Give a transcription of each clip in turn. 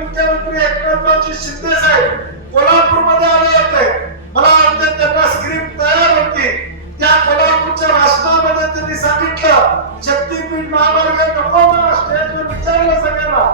मुख्यमंत्री एकनाथजी शिंदे साहेब कोल्हापूरमध्ये आले होते. मला वाटतं त्यांना स्क्रिप्ट तयार होती. त्या कोल्हापूरच्या भाषणामध्ये त्यांनी सांगितलं शक्तीपीठ महामार्ग नको ना, स्टेजवर विचारलं सगळ्यांना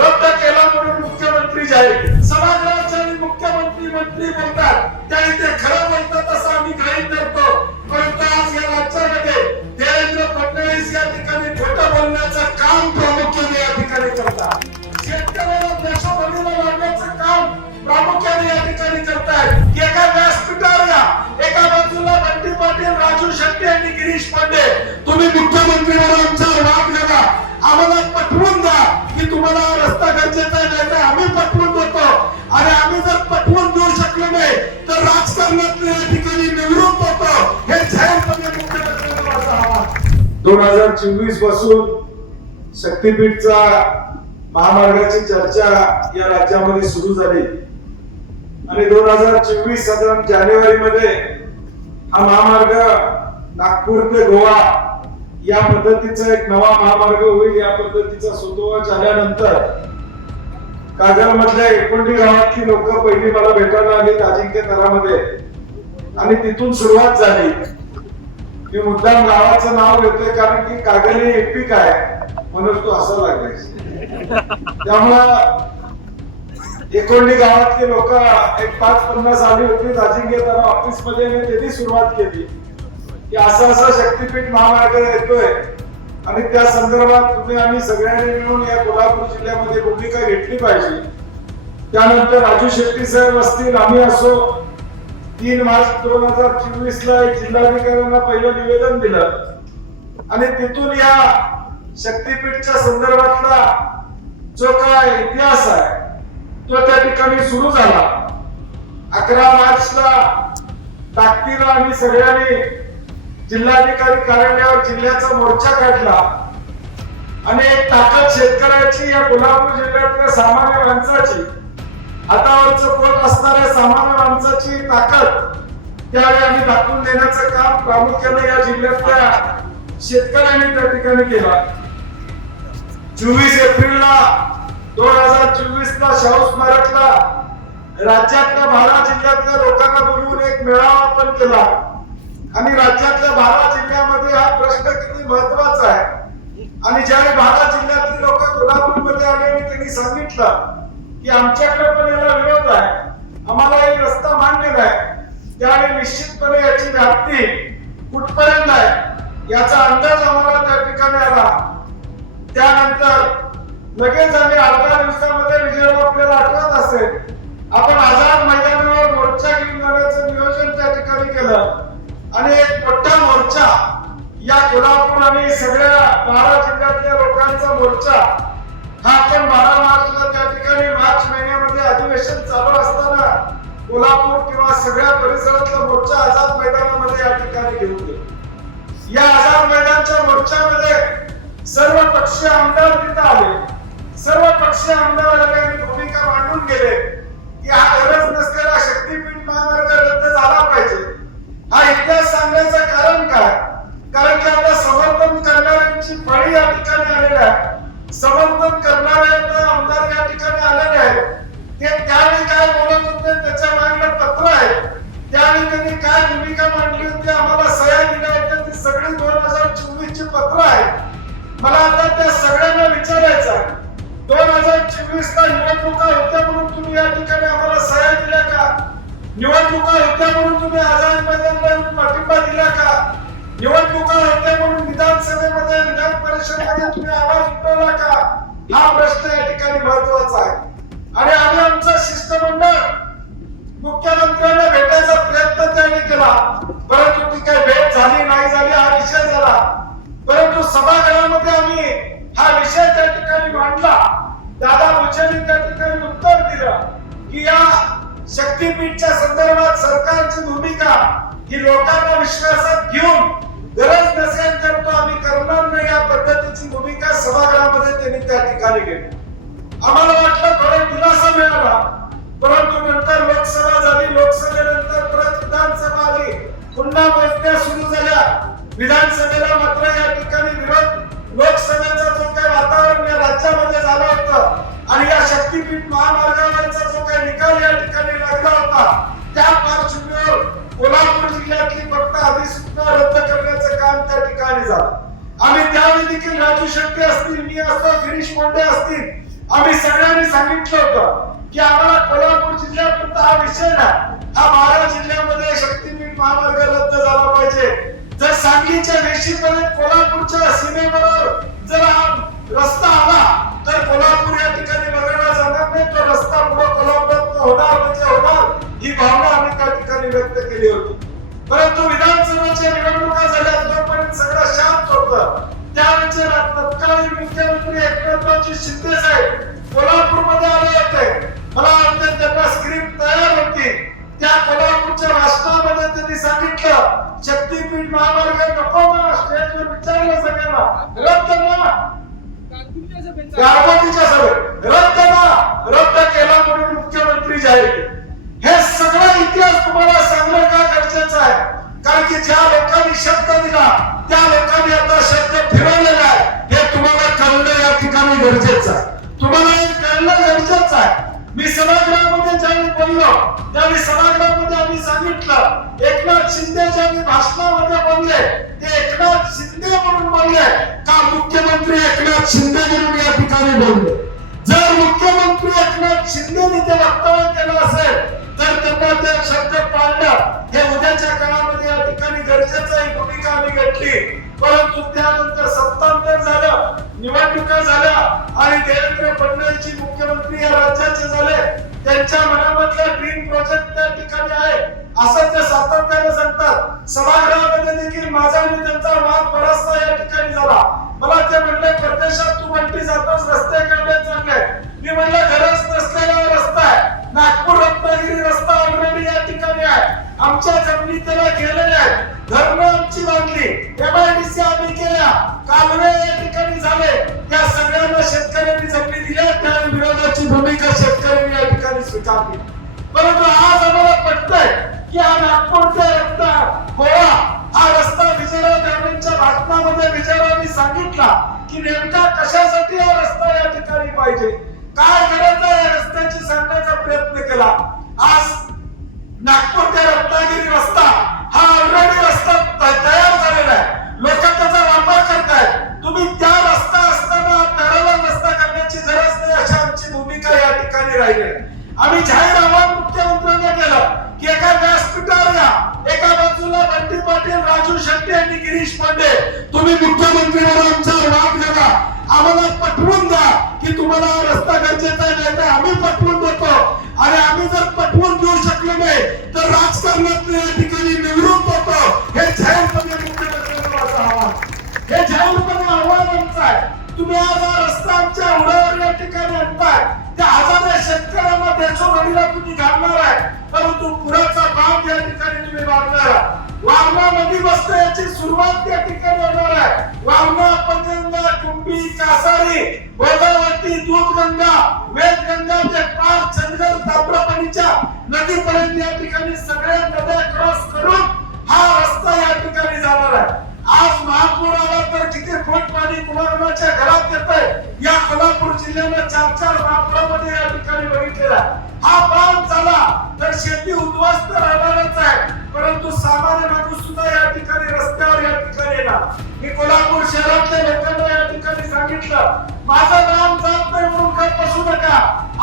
रद्द केला म्हणून मुख्यमंत्री जाहीर. सभागृहाचे मुख्यमंत्री मंत्री बोलतात त्या इथे खरं बोलतात असं आम्ही गृहीत धरतो. परंतु आज या राज्यामध्ये देवेंद्र फडणवीस या ठिकाणी खोटं बोलण्याचं काम प्रामुख्याने या ठिकाणी करतात. शेतकऱ्यांना देशोधडीला लावण्याचं काम प्रामुख्याने या ठिकाणी करतायत. एका व्यासपीठावर या, एका बाजूला बंटी पाटील, राजू शेट्टी आणि गिरीश पांडे, तुम्ही मुख्यमंत्री म्हणून आमच्यावर वाद घाला, आम्हाला पटवून द्या की तुम्हाला रस्ता गरजेचा आहे, नाही तर आम्ही पटवून देतो. आणि आम्ही जर पटवून देऊ शकलो नाही तर राजकारणात या ठिकाणी निवडून होतो. हे जाहीरपणे मुख्यमंत्र्यांना माझा आवाज. 2024 पासून शक्तीपीठचा महामार्गाची चर्चा या राज्यामध्ये सुरू झाली आणि 2024 साधारण जानेवारी मध्ये हा महामार्ग नागपूर ते गोवा या पद्धतीचा एक नवा महामार्ग होईल. या पद्धतीचा सुतोवाच आल्यानंतर कागल मधल्या 19 गावातली लोक पहिली मला भेटायला आली अजिंक्य तरामध्ये आणि तिथून सुरुवात झाली. मी मुद्दाम गावाचं नाव घेतोय कारण की कागल ही एपिक आहे म्हणून तो असा लागायचा. त्यामुळं 19 गावातले लोक एक 5-50 आली होती. अजिंक्य तरा ऑफिस मध्ये त्यांनी सुरुवात केली की असं शक्तीपीठ महामार्ग येतोय आणि त्या संदर्भात तुम्ही आम्ही सगळ्यांनी मिळून या कोल्हापूर जिल्ह्यामध्ये भूमिका घेतली पाहिजे. त्यानंतर राजू शेट्टी साहेब असतील, आम्ही असो, 3 मार्च 2024 ला एक जिल्हाधिकाऱ्यांना पहिलं निवेदन दिलं आणि तिथून या शक्तीपीठच्या संदर्भातला जो काय इतिहास आहे तो त्या ठिकाणी सुरू झाला. 11 मार्चला ताकदीला आम्ही सगळ्यांनी जिल्हाधिकारी कार्यालयावर जिल्ह्याचा मोर्चा काढला आणि एक ताकद शेतकऱ्याची, या कोल्हापूर जिल्ह्यातल्या सामान्य माणसाची, हातावरचं पोट असणाऱ्या सामान्य माणसाची ताकद त्यावेळी आम्ही दाखवून देण्याचं काम प्रामुख्याने या जिल्ह्यातल्या शेतकऱ्यांनी त्या ठिकाणी केलं. 24 एप्रिलला 2024 ला शाहू स्मारकला राज्यातल्या 12 जिल्ह्यातल्या लोकांना बोलवून एक मेळावा आपण केला आणि राज्यातल्या 12 जिल्ह्यामध्ये हा प्रश्न किती महत्वाचा आहे. आणि ज्यावेळी 12 जिल्ह्यातले लोक कोल्हापूरमध्ये आले आणि त्यांनी सांगितलं की आमच्याकडे पण याला विरोध आहे, आम्हाला एक रस्ता मान्य नाही, त्यावेळी निश्चितपणे याची व्याप्ती कुठपर्यंत आहे याचा अंदाज आम्हाला त्या ठिकाणी आला. त्यानंतर लगेच आम्ही 18 दिवसामध्ये विजय आपल्याला आठवत असेल आपण आझाद मैदानावर मोर्चा घेऊन जाण्याचं नियोजन त्या ठिकाणी केलं आणि एक मोठा मोर्चा या कोल्हापूर आणि सगळ्या 12 जिल्ह्यातल्या लोकांचा मोर्चा हा आपण 12 मार्चला त्या ठिकाणी मार्च महिन्यामध्ये अधिवेशन चालू असताना कोल्हापूर किंवा सगळ्या परिसरातला मोर्चा आझाद मैदानामध्ये या ठिकाणी घेऊन गेलो. या आझाद मैदानच्या मोर्चामध्ये सर्व पक्षीय आमदार तिथे आले. सर्व पक्षीय आमदार आले आणि भूमिका मांडून गेले की हा गरज नसलेला शक्तीपीठ महामार्ग रद्द झाला पाहिजे. हा इतिहास सांगण्याचं कारण काय? कारण की आता समर्थन करणाऱ्यांची फळी या ठिकाणी आलेली आहे. समर्थन करणारे आमदार या ठिकाणी आलेले आहेत. ते त्यावेळी काय बोलत होते त्याच्या मागलं पत्र आहे. त्यावेळी त्यांनी काय भूमिका मांडली होती, आम्हाला सह्या दिल्या होत्या, ती सगळी 2024 ची पत्र आहेत. मला आता त्या सगळ्यांना विचारायचं आहे 2024 ला निवडणुका होत्या म्हणून तुम्ही या ठिकाणी आम्हाला सह्या दिल्या का? निवडणुका होत्या म्हणून तुम्ही आझाद मैदानाला पाठिंबा दिला का? निवडणुका होत्या म्हणून विधानसभेमध्ये, विधान परिषदेमध्ये तुम्ही आवाज उठवला का? हा प्रश्न या ठिकाणी महत्वाचा आहे. आणि आम्ही आमचं शिष्टमंडळ मुख्यमंत्र्यांना भेटायचा प्रयत्न त्यांनी केला, परंतु ती काही भेट झाली नाही झाली हा विषय झाला. परंतु सभागृहामध्ये आम्ही हा विषय त्या ठिकाणी मांडला. दादा भुसेंनी त्या ठिकाणी उत्तर दिलं की या शक्तीपीठच्या संदर्भात सरकारची भूमिका ही लोकांना विश्वासात घेऊन गरज नसेल तर तो आम्ही करणार नाही या पद्धतीची भूमिका सभागृहामध्ये त्यांनी त्या ठिकाणी घेतली. आम्हाला वाटलं थोडा दिलासा मिळाला, परंतु नंतर लोकसभा झाली. लोकसभेनंतर परत विधानसभा आली, पुन्हा बैठका सुरू झाल्या. विधानसभेला मात्र या ठिकाणी विरोध, लोकसभेचा जो काही वातावरण या राज्यामध्ये झालं होतं त्यावेळी देखील राजू शेट्टी असतील, मी असतो, गिरीश मोंडे असतील, आम्ही सगळ्यांनी सांगितलं होतं की आम्हाला कोल्हापूर जिल्ह्यापुरता हा विषय ना, हा 12 जिल्ह्यामध्ये शक्तीपीठ महामार्ग रद्द झाला पाहिजे. जर सांगलीच्या वेशीपर्यंत कोल्हापूरच्या सीमेबरोबर जर हा रस्ता आला तर कोल्हापूर या ठिकाणी वगळला जाणार नाही. तो रस्ता पुढे कोल्हापुरात होणार म्हणजे होणार, ही भावना आम्ही त्या ठिकाणी व्यक्त केली होती. परंतु विधानसभेच्या निवडणुका झाल्या तोपर्यंत सगळं शांत होतं. त्यावेळेचे तत्कालीन मुख्यमंत्री एकनाथरावजी शिंदे साहेब कोल्हापूरमध्ये आले होते. मला वाटतं त्यांना स्क्रिप्ट तयार होती. त्या कोल्हापूरच्या भाषणामध्ये त्यांनी सांगितलं शक्तीपीठ महामार्ग नको ना, स्टेजवर विचारलं सगळ्यांना रद्द ना, गारबोटीच्या सभेत रद्द केला म्हणून मुख्यमंत्री जाहीर केले. हे सगळं इतिहास तुम्हाला सांगणं का गरजेचं आहे? कारण की ज्या लोकांनी शब्द दिला त्या लोकांनी आता शब्द फिरवलेला आहे, हे तुम्हाला कळणं या ठिकाणी गरजेचं आहे. तुम्हाला हे कळणं गरजेचं आहे. मी सभागृहामध्ये ज्यावेळी बोललो त्यावेळी सभागृहामध्ये आम्ही सांगितलं एकनाथ शिंदे ज्यावेळी भाषणामध्ये बोलले ते एकनाथ शिंदे म्हणून बोलले का मुख्यमंत्री एकनाथ शिंदे म्हणून या ठिकाणी बोलले. जर मुख्यमंत्री एकनाथ शिंदेने ते वक्तव्य केलं असेल तर त्यांना ते शब्द पाळणं हे उद्याच्या काळामध्ये या ठिकाणी गरजेचं आहे. भूमिका आम्ही घेतली. परंतु त्यानंतर सत्तांतर झालं, निवडणुका झाल्या आणि देवेंद्र फडणवीस मुख्यमंत्री या राज्याचे झाले. त्यांच्या मनामधला ड्रीम प्रोजेक्ट त्या ठिकाणी आहे असं ते सातत्याने सांगतात. सभागृहामध्ये देखील माझा आणि त्यांचा वाद बराचसा या ठिकाणी झाला. मला ते म्हणले परदेशात तू म्हणती जातोस रस्ते केले चांगले. मी म्हणलं गरज नसलेला रस्ता आहे. नागपूर रत्नागिरी रस्ता ऑलरेडी या ठिकाणी आहे. आमच्या जमिनी त्याला गेलेल्या आहेत. धरणं आमची बांधली, एमआयडीसी आम्ही केल्या, कालवे या ठिकाणी झाले. त्या सगळ्यांना शेतकऱ्यांनी जमिनी दिल्या. त्या विरोधाची भूमिका शेतकऱ्यांनी या ठिकाणी स्वीकारली. परंतु आज आम्हाला पटतंय की हा नागपूर ते रस्ता गोवा हा रस्ता विजयराव गांधींच्या भाषणामध्ये विजयरावांनी सांगितला की नेमका कशासाठी हा रस्ता या ठिकाणी पाहिजे, काय गरज आहे या रस्त्याची सांगण्याचा प्रयत्न केला. आज नागपूर ते रत्नागिरी रस्ता हा ऑलरेडी रस्ता तयार झालेला आहे. लोक त्याचा वापर करतायत. तुम्ही त्या रस्ता असताना पॅरलल रस्ता करण्याची गरज नाही अशी आमची भूमिका या ठिकाणी राहिली. आम्ही जाहीर आवाहन मुख्यमंत्र्यांना केलं की एका व्यासपीठावर या, एका बाजूला बंटी पाटील, राजू शेट्टी आणि गिरीश मोंडे, तुम्ही मुख्यमंत्र्यांवर आमच्यावर वाद घाला, आम्हाला पटवून द्या की तुम्हाला रस्ता गरजेचा आहे, नाही तर आम्ही पटवून देतो. आणि आम्ही जर पटवून देऊ शकलो नाही तर राजकारणात या ठिकाणी निवडून देतो. हे जाहीरपणे मुख्यमंत्र्यांना माझं आव्हान, हे जाहीरपणे आव्हान आमचं आहे. तुम्ही आज हा रस्ता आमच्या उडावर या ठिकाणी आणताय, त्या हजारो शेतकऱ्यांना देशोधडीला तुम्ही घालणार आहे. परंतु पुराचा बांध या ठिकाणी तुम्ही बांधणार आहे. वारणा नदी बसते याची सुरुवात त्या ठिकाणी होणार आहे. वारणा, पंचगंगा, कुंभी, कासारी, गोदावरी, दूधगंगा, वेदगंगा ते पार चंदगड, ताम्रपणीच्या नदीपर्यंत या ठिकाणी सगळ्या नद्या क्रॉस करून हा रस्ता या ठिकाणी जाणार आहे. आज महापूर आला तर किती फूट पाणी कुणाकुणाच्या घरात येतंय या कोल्हापूर जिल्ह्यानं 4-4 महापुरामध्ये या ठिकाणी बघितलेला. हा बांध झाला तर शेती उद्ध्वस्त राहणारच आहे. परंतु सामान्य माणूस सुद्धा या ठिकाणी रस्त्यावर या ठिकाणी येणार. मी कोल्हापूर शहरातल्या लोकांना या ठिकाणी सांगितलं माझं नाम जात नाही म्हणून काय बसू नका.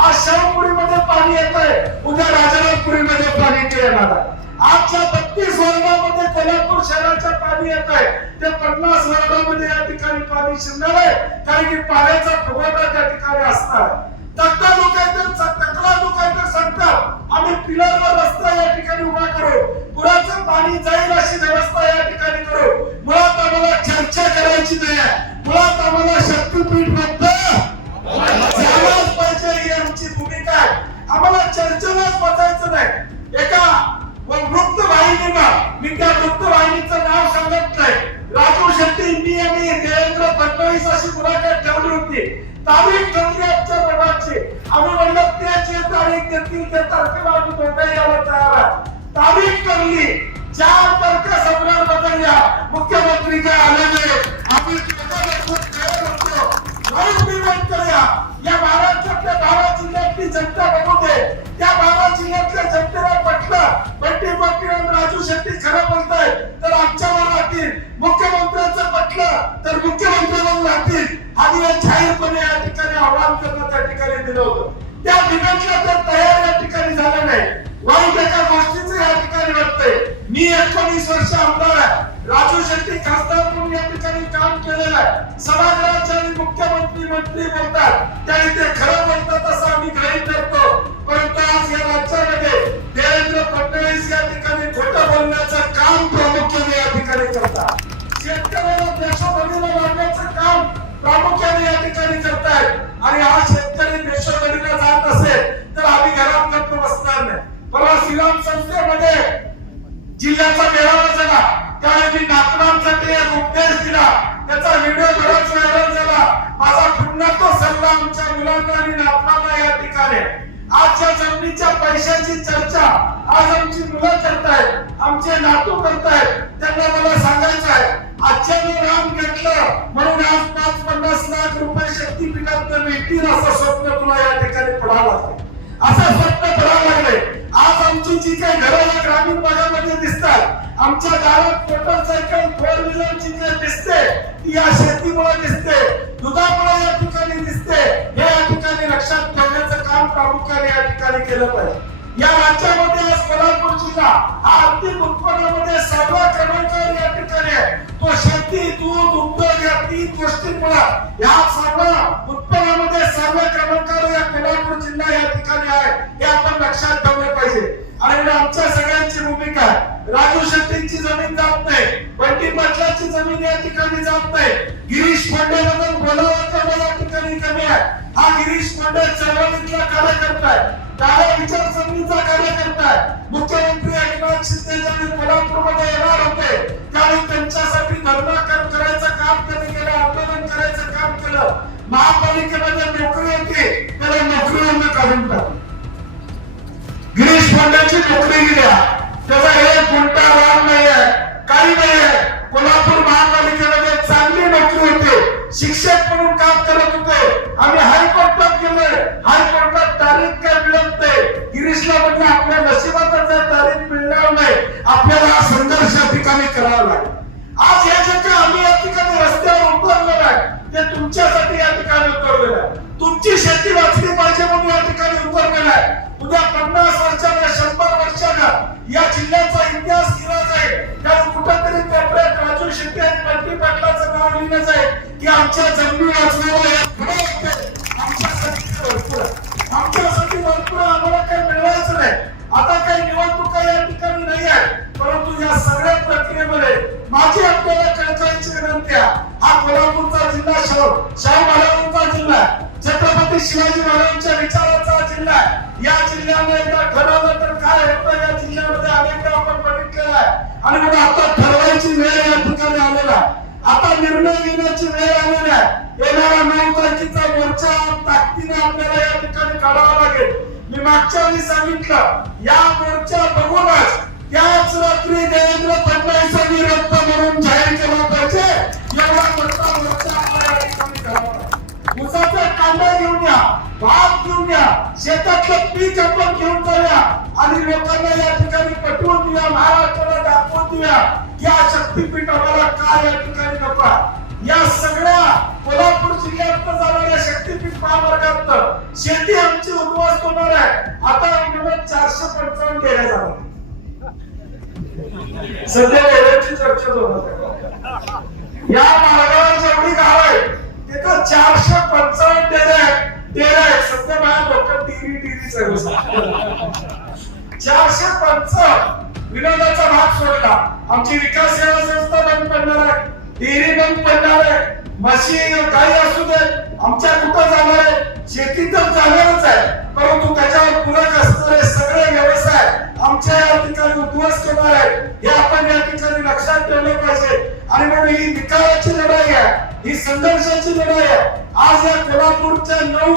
आज शाहूपुरीमध्ये पाणी येतंय, उद्या राजारामपुरीमध्ये पाणी येणार आहे. आजच्या 32 वर्गामध्ये कोल्हापूर शहराच्या पाणी येत आहे, ते 50 वर्गामध्ये या ठिकाणी पाणी शिरणार आहे. कारण की पाण्याचा पुरवठा त्या ठिकाणी असणार आहे. तक्ता लोक सांगतात आम्ही पिलरवर रस्ता या ठिकाणी उभा करू, पुराचं पाणी जाईल अशी व्यवस्था या ठिकाणी करू. मुळात आम्हाला चर्चा करायची नाही आहे. मुळात आम्हाला शक्तीपीठ रद्द झालाच पाहिजे ही आमची भूमिका आहे. आम्हाला चर्चेलाच बसायचं नाही. एका वृत्तवाहिनीनं, मी त्या वृत्तवाहिनीचं नाव सांगत नाही, राजू शेट्टी यांनी देवेंद्र फडणवीस अशी मुलाखत ठेवली होती. तारीख ठरली आमच्या प्रभातची. आम्ही म्हणलं त्याची तारीख देतील त्या तारखेला आम्ही दोघे यायला तयार आहे. तारीख ठरली, 4 तारखा सम्राट बदलल्या, मुख्यमंत्री काय आले नाही. आम्ही करूया या 12 जिल्ह्यातली जनता बघू दे. त्या 12 जिल्ह्यातल्या जनतेला पटलं बंटी पाटील आणि राजू शेट्टी खरं बोलताय तर आमच्यावर राहतील. मुख्यमंत्र्यांचं पटलं तर मुख्यमंत्री आवाहन करणं त्या ठिकाणी दिलं होतं. त्या डिबेटला तर तयार या ठिकाणी झालं नाही. वाईट एका गोष्टीचं या ठिकाणी वाटतंय. मी 19 वर्ष आमदार आहे. राजू शेट्टी खासदार म्हणून या ठिकाणी काम केलेलं आहे. सभागृहाच्या मुख्यमंत्री मंत्री बोलतात त्याने ते खरं बोलतात असं आम्ही गृहीत धरतो. परंतु आज या राज्यामध्ये देवेंद्र फडणवीस या ठिकाणी खोटं बोलण्याचं काम प्रामुख्याने या ठिकाणी करतात. शेतकऱ्याला देशोधडीला लावण्याचं काम प्रामुख्याने या ठिकाणी करतायत. आणि हा शेतकरी देशोधडीला जात असेल तर आम्ही घरात गप्प बसणार नाही. परवा श्रीराम संस्थेमध्ये जिल्ह्याचा मेळावा झाला त्यावेळी मी नातवांसाठी एक उपदेश दिला. त्याचा व्हिडिओ बराच व्हायरल झाला. माझा पुन्हा तो सल्ला आमच्या मुलांना आणि नातवांना या ठिकाणी आजच्या जमिनीच्या पैशाची चर्चा आज आमची मुलं करतायत, आमचे नातू करतायत. त्यांना मला सांगायचं आहे आजच्या राम घेतलं म्हणून आज 5-50 लाख रुपये शक्तीपीठात मिळतील असं स्वप्न तुला या ठिकाणी पडावं लागतं. असं स्वप्न पडावं लागलंय. आज आमची जी काही घराला ग्रामीण भागामध्ये दिसतात आमच्या गावात मोटरसायकल 4 व्हीलरची जे दिसते ती या शेतीमुळे दिसते, दुधामुळे या ठिकाणी दिसते. हे या ठिकाणी लक्षात ठेवण्याचं काम प्रामुख्याने या ठिकाणी केलं पाहिजे. या राज्यामध्ये आज कोल्हापूर जिल्हा हा आर्थिक उत्पन्नामध्ये 6व्या क्रमांकावर या ठिकाणी आहे. तो शेती, दूध, उद्योग या 3 गोष्टींमुळे या सर्व उत्पन्नामध्ये 6व्या क्रमांकावर या कोल्हापूर जिल्हा या ठिकाणी आहे. हे आपण लक्षात ठेवले पाहिजे. आणि आमच्या सगळ्यांची भूमिका आहे. राजू शेट्टींची जमीन जात नाही, बंटी पाटलाची जमीन या ठिकाणी जात नाही. गिरीश पांडेबद्दल बोलावं तर मला ठिकाणी कमी आहे. हा गिरीश पांडे चळवळीतला कार्यकर्ता आहे, डाव्या विचारसरणीचा कार्यकर्ता आहे. मुख्यमंत्री एकनाथ शिंदे ज्यावेळी कोल्हापूरमध्ये येणार होते त्यावेळी त्यांच्यासाठी धरणं करायचं काम त्यांनी केलं, आंदोलन करायचं काम केलं. महापालिकेमध्ये नोकरी होती त्याला नोकरीवरून काढून टाकलं. गिरीश पांडेची नोकरी गेल्या, त्याचा एक गुंठा रान नाही आहे, काही नाही आहे. कोल्हापूर महापालिकेमध्ये चांगली नोकरी होते, शिक्षक म्हणून काम करत होते. आम्ही हायकोर्टात गेलोय, हायकोर्टात तारीख काय मिळत नाही. गिरीशला म्हटलं आपल्या नशिबातच तारीख मिळणार नाही, आपल्याला संघर्ष या ठिकाणी करावा लागेल. आज हे जे काय आम्ही या ठिकाणी रस्त्यावर उतरलेलो आहे ते तुमच्यासाठी या ठिकाणी उतरलेलं आहे. तुमची शेती वाचली पाहिजे म्हणून या ठिकाणी उतरलेलं आहे. उद्या 50 वर्षांना 100 वर्षांना या जिल्ह्याचा इतिहास लिहिला जाईल. त्यावर कुठेतरी कोपऱ्यात राजू शेट्टी आणि बंटी पाटलाचं नाव लिहिलं जाईल की आमच्या जमिनी वाचवल्या. आमच्यासाठी भरपूर आम्हाला काही मिळायचं नाही. आता काही निवडणुका या ठिकाणी नाही आहे, परंतु या सगळ्या प्रक्रियेमध्ये माझी आपल्याला कळकळीची विनंती आहे. हा कोल्हापूरचा जिल्हा शाहू महाराजांचा जिल्हा आहे, छत्रपती शिवाजी महाराजांच्या विचाराचा जिल्हा आहे. या जिल्ह्याने एकदा ठरवलं तर काय होतं या जिल्ह्यामध्ये अनेकदा आपण बघितलेलं आहे. आणि मग आता ठरवायची वेळ या ठिकाणी आलेला आहे. आता निर्णय घेण्याची वेळ आलेली आहे. येणारा 9 तारखेचा मोर्चा ताकदीने आपल्याला या ठिकाणी काढावा लागेल. मी मागच्या वेळी सांगितलं या मोर्चा बघूनच त्याच रात्री देवेंद्र फडणवीसांनी रद्द म्हणून जाहीर केला पाहिजे. एवढा मोठा मोर्चा आपल्याला या ठिकाणी करावा लागेल. उसाचा कांदा घेऊन या, भात घेऊन या, शेतातलं पीक आपण घेऊन जाऊया आणि लोकांना या ठिकाणी पटवून देऊया, महाराष्ट्राला दाखवून देऊया या शक्तीपीठ आम्हाला काय या ठिकाणी नको. या सगळ्या कोल्हापूर जिल्ह्यात जाणाऱ्या शक्तीपीठ महामार्गात शेती आमची उद्ध्वस्त होणार आहे. आता 455 डेऱ्या जाणार, सध्या डेऱ्याची चर्चा होणार आहे. या मार्गावर जेवढी गाव आहे तिथं 455 डेऱ्या आहेत. सध्या माझ्या लोक टीव्ही सर्व्हिस 455 विनोदाचा भाग सोडला. आमची विकास सेवा संस्था बंद पडणार आहे, डेअरी बंद पडणार आहे, म्हशी काही असू दे आमच्या कुठं जाणार आहे, शेती तर जाणारच आहे. परंतु त्याच्यावर पूरक असणारे सगळे व्यवसाय आमच्या या ठिकाणी उद्ध्वस्त होणार आहे. हे आपण या ठिकाणी लक्षात ठेवलं पाहिजे. आणि म्हणून ही निकालाची लढाई आहे, ही संघर्षाची लढाई आहे. आज या कोल्हापूरच्या 9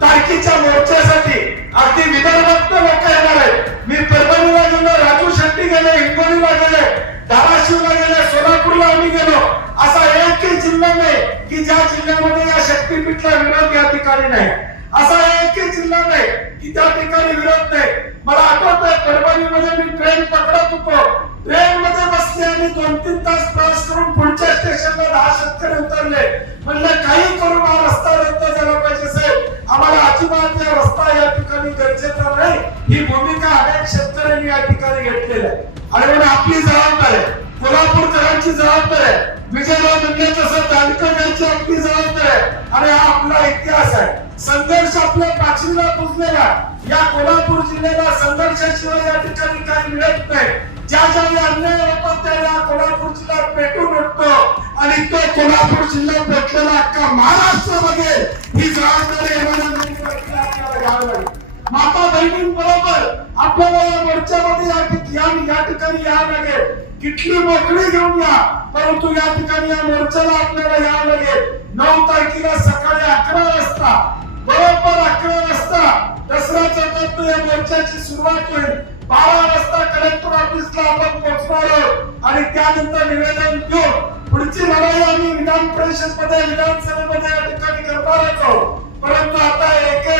तारखेच्या मोर्चासाठी अगदी विदर्भात लोक येणार आहेत. मी परभणीला गेलो, राजू शेट्टी गेले, हिंगोलीला गेले, धाराशिवला गेले, सोलापूरला आम्ही गेलो. असा एकही जिल्हा नाही की ज्या जिल्ह्यामध्ये या शक्तीपीठला विरोध या ठिकाणी नाही. असा एकही जिल्हा नाही की त्या ठिकाणी विरोध नाही. मला आठवतंय परभणीमध्ये मी ट्रेन पकडत होतो, ट्रेन मध्ये बसले आणि 2-3 तास प्रवास करून पुढच्या स्टेशनला 10 शेतकरी उतरले. म्हणलं काही करून हा रस्ता रद्द झाला ठिकाणी घेतलेलं आहे. आणि म्हणून आपली जबाबदारी आहे, कोल्हापूरकरांची जबाबदारी आहे, विजयराव म्हणले तसं जानकर यांची आपली जबाबदारी आहे. आणि हा आपला इतिहास आहे. संघर्ष आपल्या पाचवीला पुजलेला या कोल्हापूर जिल्ह्याला संघर्षाशिवाय या ठिकाणी काही मिळत नाही. ज्या ज्यावेळी अन्याय होतो त्या कोल्हापूर जिल्हा पेटून उठतो आणि तो कोल्हापूर जिल्हा पेटलेला अख्खा महाराष्ट्रामध्ये ही जबाबदारी आपल्याला घ्यावी लागेल. माता बहिणींबरोबर आपल्याला या मोर्चामध्ये या ठिकाणी यावं लागेल. किटली मोकळी घेऊन या, परंतु या ठिकाणी या मोर्चाला आपल्याला यावं लागेल. 9 तारखेला सकाळी 11 वाजता, बरोबर 11 वाजता दसऱ्याच्या नंतर या मोर्चाची सुरुवात होईल. 12 वाजता कलेक्टर ऑफिसला आपण पोहोचणार आहोत आणि त्यानंतर निवेदन देऊन पुढची लढाई आम्ही विधान परिषदमध्ये, विधानसभेमध्ये या ठिकाणी करणारच आहोत. परंतु आता एक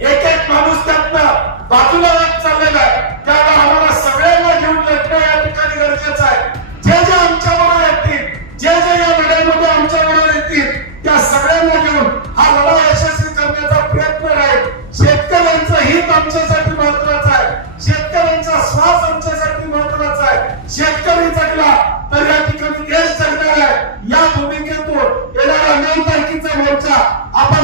एक माणूस त्यातनं बाजूला होत चाललेला आहे. त्याला आम्हाला सगळ्यांना घेऊन लढणं या ठिकाणी गरजेचं आहे. जे जे आमच्याबरोबर येतील, जे जे या लढाईमध्ये आमच्याबरोबर येतील, त्या सगळ्यांना घेऊन हा लढा यशस्वी करण्याचा प्रयत्न राहील. शेतकऱ्यांचं हित आमच्यासाठी महत्वाचं आहे, शेतकऱ्यांचा श्वास आमच्यासाठी महत्वाचा आहे. शेतकरी जगला तर या ठिकाणी देश जगणार आहे. या भूमिकेतून येणारा 9 तारखेचा मोर्चा आपण